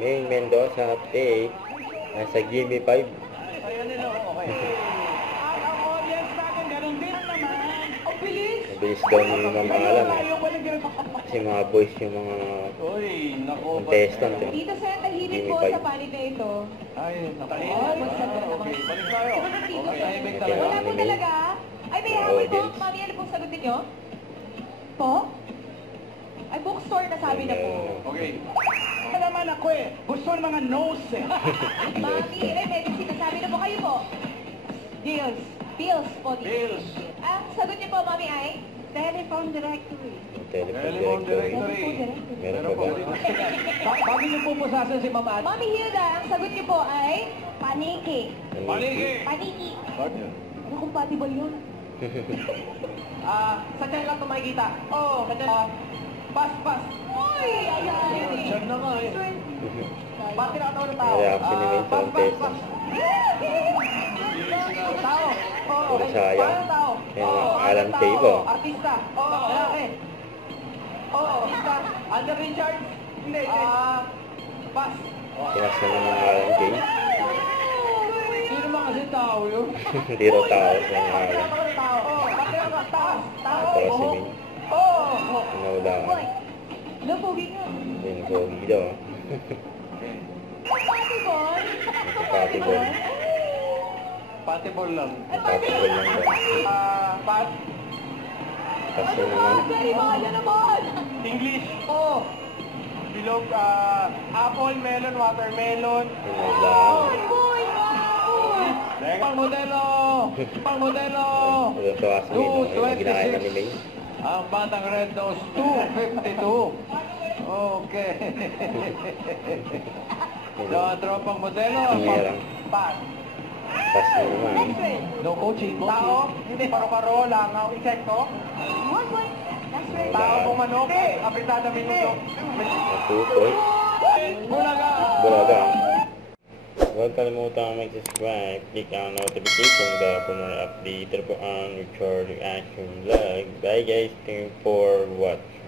Main Mendoza update. Nasa Gimme 5. Ayun nila, okay. At ang audience natin, ganun din naman. Ang bilis! Mabilis daw ni Ma'am Alam eh. Kasi mga boys yung mga Uy, naku. contestant eh. Dito sa tahimik po sa panig na ito. Ay, Ay, okay, balik tayo. Okay, tahimik Okay. talaga. Wala po Anime. talaga. Ay, may hawak po. Audience. Mami, ano pong sagot ninyo? Po? Ay, bookstore na sabi na po. Okay. Ano naman ako eh, gusto ng mga nose eh. Mami, ay, medicine na sabi na po kayo po. Bills. Bills po. Bills. Ang sagot niyo po, Mami, ay? Telephone directory. Telephone directory. Meron pa ba? Bago niyo pupusasan si Mama At. Mami Hilda, ang sagot niyo po ay paniki. Paniki. Paniki. Ano compatible yun? Sa tiyan lang ito makikita. Oo, sa tiyan. Pas. Uy, ayan. Diyan na nga eh. Ba't tinakatawa ng tao? Reaction ni Main contestant. Tao. Oo. Puro sayang. Paano tao? Yan, Oo, Alan tao. Tabo. Artista. Oo, lalaki. Oo, artista. Under Richards. Hindi. Pas. Tinas na naman ng Alan Kay. Sino ba kasi tao yun? Hindi raw tao sa mga Alan. Tao. Oo, tao. Tao. Ito si Main. Oo. Naulaan. Lo, pogi nga. Yun, pogi daw. Compatible? Compatible. Patibol lang. Compatible lang daw. Pas. Kasi Ano naman, ba? Very mahal na naman. English. Oo. Bilog, apple, melon, watermelon. naulaan. Boy, wow! Pangmodelo! Pangmodelo! Natutuwa si Main. Yung ginaya ni Main. Ang Batang Red Nose, 252. Okay. So, ang tropang modelo, Hirang. pas. Pas na naman. No coaching. Tao, hindi paro-paro, langaw, insekto. 1 point. That's right. Tao pong manok, apritada minuto. Natutoy. Bulaga! Bulaga. Huwag kalimutan mag-subscribe, click ang notification bell for more update po ang record reaction vlog. Bye guys, thank you for watching.